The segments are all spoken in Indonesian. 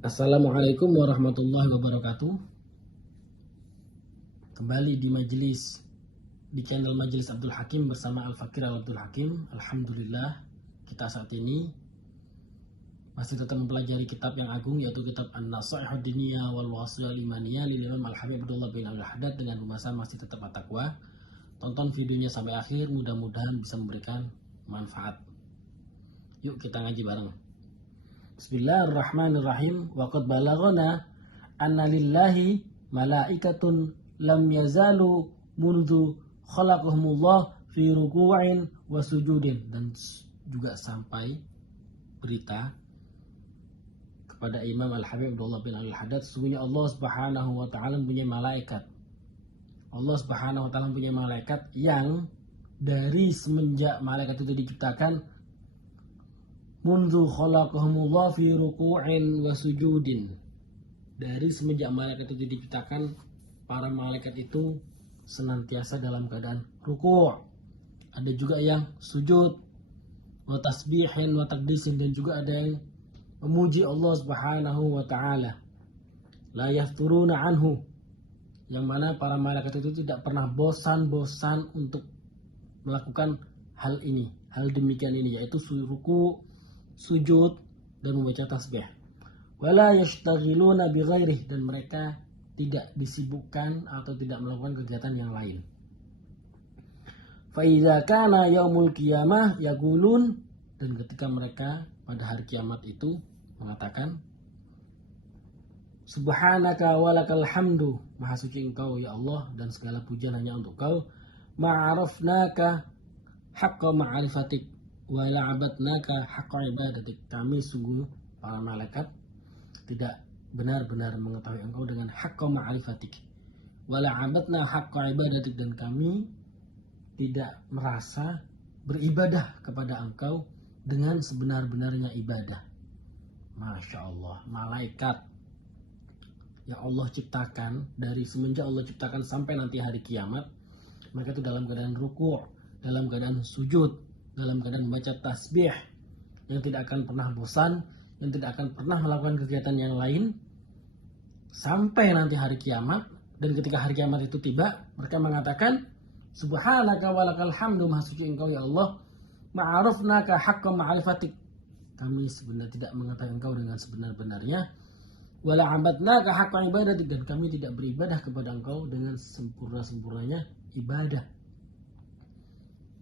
Assalamualaikum warahmatullahi wabarakatuh. Kembali di channel Majelis Abdul Hakim bersama Al-Fakir Abdul Hakim. Alhamdulillah, kita saat ini masih tetap mempelajari kitab yang agung, yaitu kitab An-Nasaihud Diniyah wal Wasiyah Imaniyah lil Imam Al-Habib Abdullah bin Al-Haddad dengan pembahasan masih tetap at-taqwa. Tonton videonya sampai akhir, mudah-mudahan bisa memberikan manfaat. Yuk kita ngaji bareng. Bismillahirrahmanirrahim. Wa qad balaghana anna lillahi malaikatun lam yazalu mundu khalaqahumullah fi ruku'in wa sujudin. Dan juga sampai berita kepada Imam Al-Habib Abdullah bin Al-Haddad, sesungguhnya Allah Subhanahu wa taala punya malaikat. Allah Subhanahu wa taala punya malaikat yang dari semenjak malaikat itu diciptakan, mundu khalaqahumullah fi ruku'in wa sujudin. Dari semenjak malaikat itu diciptakan, para malaikat itu senantiasa dalam keadaan ruku'. Ada juga yang sujud, wa tasbihin wa taqdisin, dan juga ada yang memuji Allah Subhanahu wa taala. La yafturuna anhu, yang mana para malaikat itu tidak pernah bosan-bosan untuk melakukan hal ini, hal demikian ini, yaitu ruku', sujud, dan membaca tasbih. Wala yashtaghiluna bighairih, dan mereka tidak disibukkan atau tidak melakukan kegiatan yang lain. Fa idza kana yaumul qiyamah yaqulun, dan ketika mereka pada hari kiamat itu mengatakan, Subhanaka walakal hamdu, maha suci engkau ya Allah dan segala pujian hanya untuk kau. Ma'arafnaka haqqa ma'rifatik wa la'abadnaka haqqa ibadatik, kami sungguh para malaikat tidak benar-benar mengetahui engkau dengan haqqa ma'rifatik wa la'abadna haqqa ibadatik, dan kami tidak merasa beribadah kepada engkau dengan sebenar-benarnya ibadah. Masya Allah, malaikat yang Allah ciptakan dari semenjak Allah ciptakan sampai nanti hari kiamat, mereka itu dalam keadaan ruku', dalam keadaan sujud, dalam keadaan membaca tasbih, yang tidak akan pernah bosan, yang tidak akan pernah melakukan kegiatan yang lain sampai nanti hari kiamat. Dan ketika hari kiamat itu tiba, mereka mengatakan, Subhanaka walakal hamdu, maha suci engkau ya Allah, ma'arufnaka haqqa ma'rifatik, kami sebenarnya tidak mengetahui engkau dengan sebenar-benarnya, wala abadnaka haqqa ibadatik, dan kami tidak beribadah kepada engkau dengan sempurna-sempurnanya ibadah.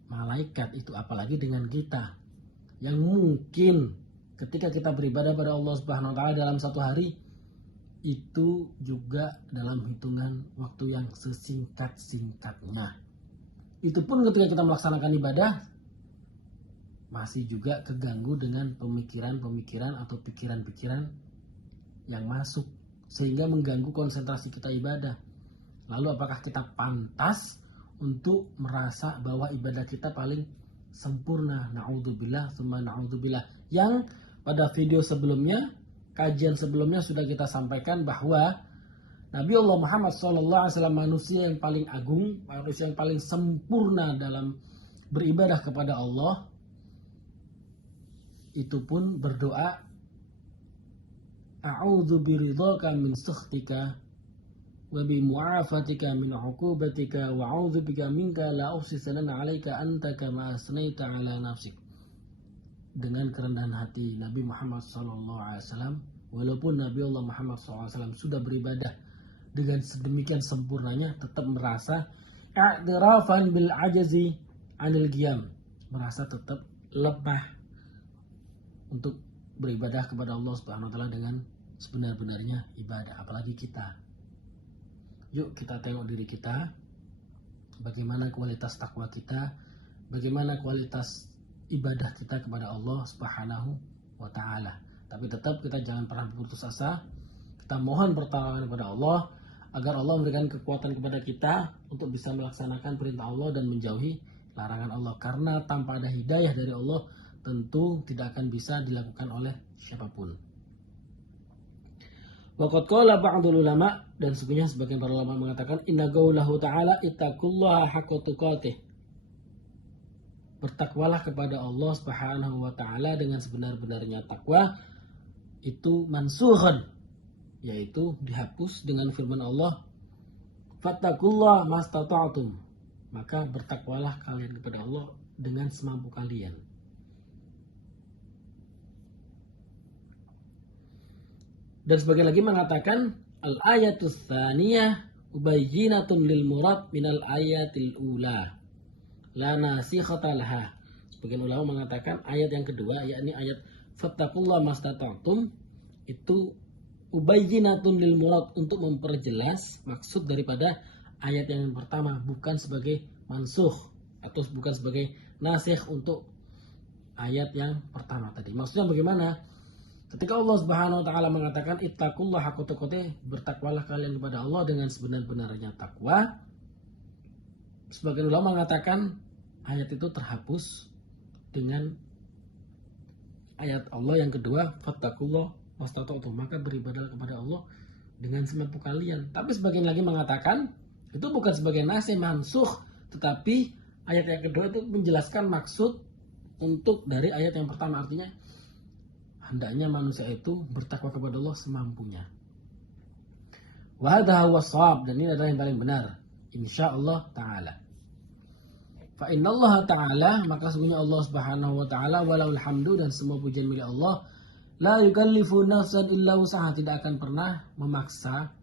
Malaikat itu apalagi dengan kita yang mungkin ketika kita beribadah pada Allah Subhanahu wa taala dalam satu hari itu juga dalam hitungan waktu yang sesingkat-singkatnya. Itu pun ketika kita melaksanakan ibadah masih juga keganggu dengan pemikiran-pemikiran atau pikiran-pikiran yang masuk sehingga mengganggu konsentrasi kita ibadah. Lalu apakah kita pantas untuk merasa bahwa ibadah kita paling sempurna? Na'udzubillah, tsumma na'udzubillah. Yang pada video sebelumnya, kajian sebelumnya sudah kita sampaikan bahwa Nabi Allah Muhammad SAW manusia yang paling agung, manusia yang paling sempurna dalam beribadah kepada Allah, itu pun berdoa, A'udzu biridhaka min sukhtika wa bi mu'afatika min 'uqubatika wa a'udzu bika minka la uhsi sanan 'alaika anta kama asnaita 'ala nafsik. Dengan kerendahan hati Nabi Muhammad SAW, walaupun Nabi Allah Muhammad SAW sudah beribadah dengan sedemikian sempurnanya, tetap merasa i'tirafan bil ajazi 'anil qiyam, merasa tetap lemah untuk beribadah kepada Allah Subhanahu wa taala dengan sebenar-benarnya ibadah, apalagi kita. Yuk kita tengok diri kita, bagaimana kualitas takwa kita, bagaimana kualitas ibadah kita kepada Allah Subhanahu wa taala. Tapi tetap kita jangan pernah putus asa. Kita mohon pertolongan kepada Allah agar Allah memberikan kekuatan kepada kita untuk bisa melaksanakan perintah Allah dan menjauhi larangan Allah. Karena tanpa ada hidayah dari Allah, tentu tidak akan bisa dilakukan oleh siapapun. Waqad qala ba'dul ulama, dan sesungguhnya sebagian para ulama mengatakan, inna qaulahu ta'ala ittaqullaha haqqa tuqatih, bertakwalah kepada Allah Subhanahu wa taala dengan sebenar-benarnya takwa. itu mansukhun, yaitu dihapus dengan firman Allah, fattakullah mastata'tum, maka bertakwalah kalian kepada Allah dengan semampu kalian. Dan sebagian lagi mengatakan al-ayatus tsaniyah ubayyinatun lil murad minal ayatil ula la nasikhata laha. Sebagian ulama mengatakan ayat yang kedua, yakni ayat fattakullah mastata'tum, itu ubayyinatun lil murad, untuk memperjelas maksud daripada ayat yang pertama, bukan sebagai mansukh atau bukan sebagai nasikh untuk ayat yang pertama tadi. Maksudnya bagaimana? Ketika Allah Subhanahu wa taala mengatakan ittaqullah haqqa tuqatih, bertakwalah kalian kepada Allah dengan sebenar-benarnya takwa, sebagian ulama mengatakan ayat itu terhapus dengan ayat Allah yang kedua, fattaqullah mastata'tum, maka beribadahlah kepada Allah dengan semampu kalian. Tapi sebagian lagi mengatakan itu bukan sebagai nasikh mansukh, tetapi ayat yang kedua itu menjelaskan maksud untuk dari ayat yang pertama, artinya hendaknya manusia itu bertakwa kepada Allah semampunya. Wa hadha huwa shawab, dan ini adalah yang paling benar insyaallah taala. Fa innallaha ta'ala, maka sesungguhnya Allah Subhanahu wa taala, walaul hamdu, dan semua pujian milik Allah, la yukallifu nafsan illa wus'aha, tidak akan pernah memaksa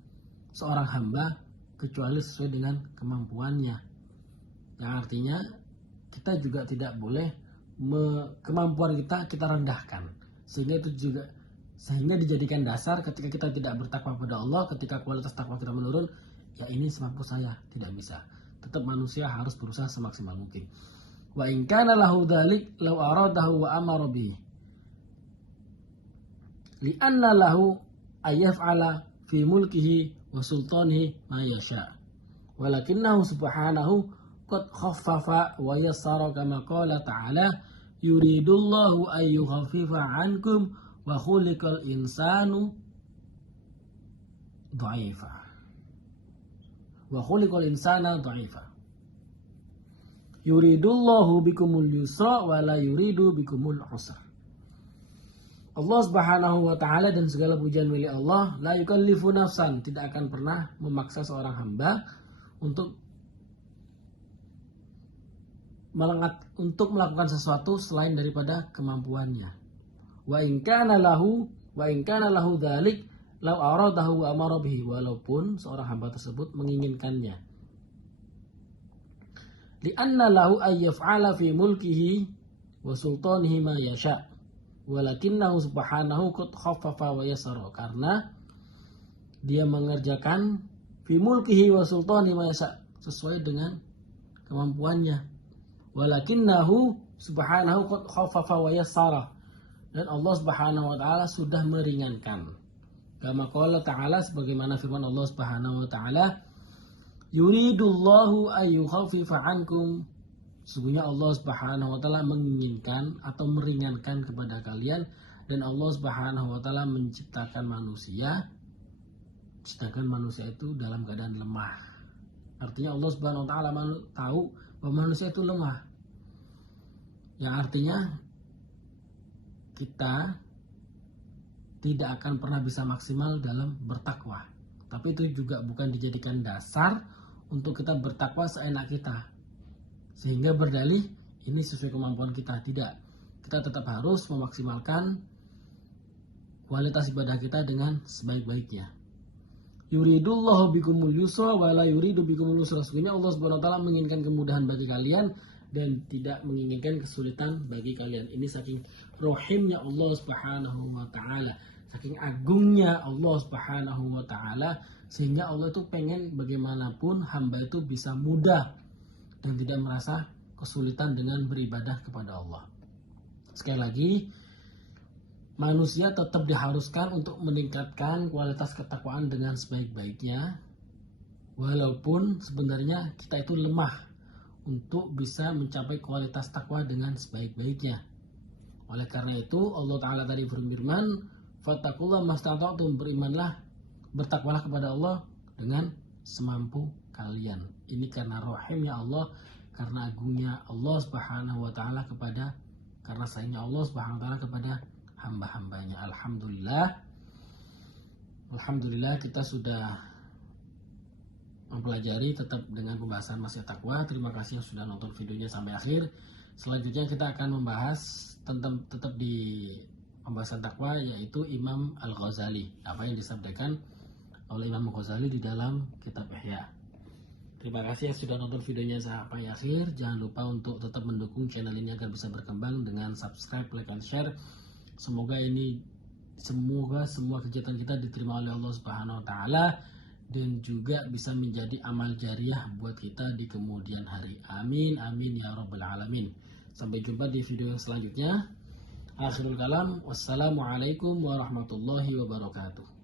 seorang hamba kecuali sesuai dengan kemampuannya. Yang artinya kita juga tidak boleh kemampuan kita rendahkan, sehingga dijadikan dasar ketika kita tidak bertakwa kepada Allah, ketika kualitas takwa kita menurun, ya ini semampu saya, tidak bisa. Tetap manusia harus berusaha semaksimal mungkin. Wa in kana lahu dzalik law aradahu wa amara bihi li'anna lahu ayyaf'ala fi mulkihi wa sultanihi ma yasha, walakinnahu subhanahu qad khaffafa wa yassara kama qala ta'ala yuridullahu ayyukhaffifa 'ankum wa khuliqal insanu dha'ifa. Wa khuliqal insana dha'ifa. Yuridullahu bikumul yusra wa la yuridu bikumul usra. Allah Subhanahu wa taala, dan segala pujian milik Allah, la yukallifu nafsan, tidak akan pernah memaksa seorang hamba untuk melakukan sesuatu selain daripada kemampuannya. Wa in kana lahu dzalik law aradahu wa amara bihi, walaupun seorang hamba tersebut menginginkannya. Li'anna lahu ayyaf'ala fi mulkihi wa sultanihi ma yasha, walakinnahu subhanahu qad khaffafa wa yassara, karena dia mengerjakan fi mulkihi wa sultanihi ma yasha, sesuai dengan kemampuannya. Walakinnahu subhanahu qad khaffafa wa yassara, dan Allah Subhanahu wa taala sudah meringankan. Kama qala ta'ala, sebagaimana firman Allah Subhanahu wa taala, yuridullahu ayyukhaffifa 'ankum, sesungguhnya Allah Subhanahu wa taala menginginkan atau meringankan kepada kalian, dan Allah Subhanahu wa taala menciptakan manusia, sedangkan manusia itu dalam keadaan lemah. Artinya Allah Subhanahu wa taala tahu bahwa manusia itu lemah. Yang artinya kita tidak akan pernah bisa maksimal dalam bertakwa. Tapi itu juga bukan dijadikan dasar untuk kita bertakwa seenak kita, sehingga berdalih ini sesuai kemampuan kita. Tidak, kita tetap harus memaksimalkan kualitas ibadah kita dengan sebaik-baiknya. Yuridullahu bikumul yusra wa la yuridu bikumul usra, sesungguhnya Allah Subhanahu wa taala menginginkan kemudahan bagi kalian dan tidak menginginkan kesulitan bagi kalian. Ini saking rohimnya Allah Subhanahu wa taala, saking agungnya Allah Subhanahu wa taala, sehingga Allah itu pengen bagaimanapun hamba itu bisa mudah dan tidak merasa kesulitan dengan beribadah kepada Allah. Sekali lagi, manusia tetap diharuskan untuk meningkatkan kualitas ketakwaan dengan sebaik-baiknya, walaupun sebenarnya kita itu lemah untuk bisa mencapai kualitas takwa dengan sebaik-baiknya. Oleh karena itu Allah Ta'ala tadi berfirman, fattakullah mastata'tum, berimanlah, bertakwalah kepada Allah dengan semampu kalian. Ini karena rahimnya Allah, karena agungnya Allah Subhanahu wa taala karena sayangnya Allah Subhanahu wa taala kepada hamba-hambanya. Alhamdulillah kita sudah mempelajari tetap dengan pembahasan maksiat takwa. Terima kasih yang sudah nonton videonya sampai akhir. Selanjutnya kita akan membahas tentang tetap di pembahasan takwa, yaitu Imam Al-Ghazali, apa yang disampaikan oleh Imam Al-Ghazali di dalam kitab Ihya. Terima kasih yang sudah nonton videonya sampai akhir. Jangan lupa untuk tetap mendukung channel ini agar bisa berkembang dengan subscribe, like, dan share. Semoga semua kegiatan kita diterima oleh Allah Subhanahu wa taala dan juga bisa menjadi amal jariah buat kita di kemudian hari. Amin amin ya rabbal alamin. Sampai jumpa di video yang selanjutnya. Akhirul kalam, wassalamualaikum warahmatullahi wabarakatuh.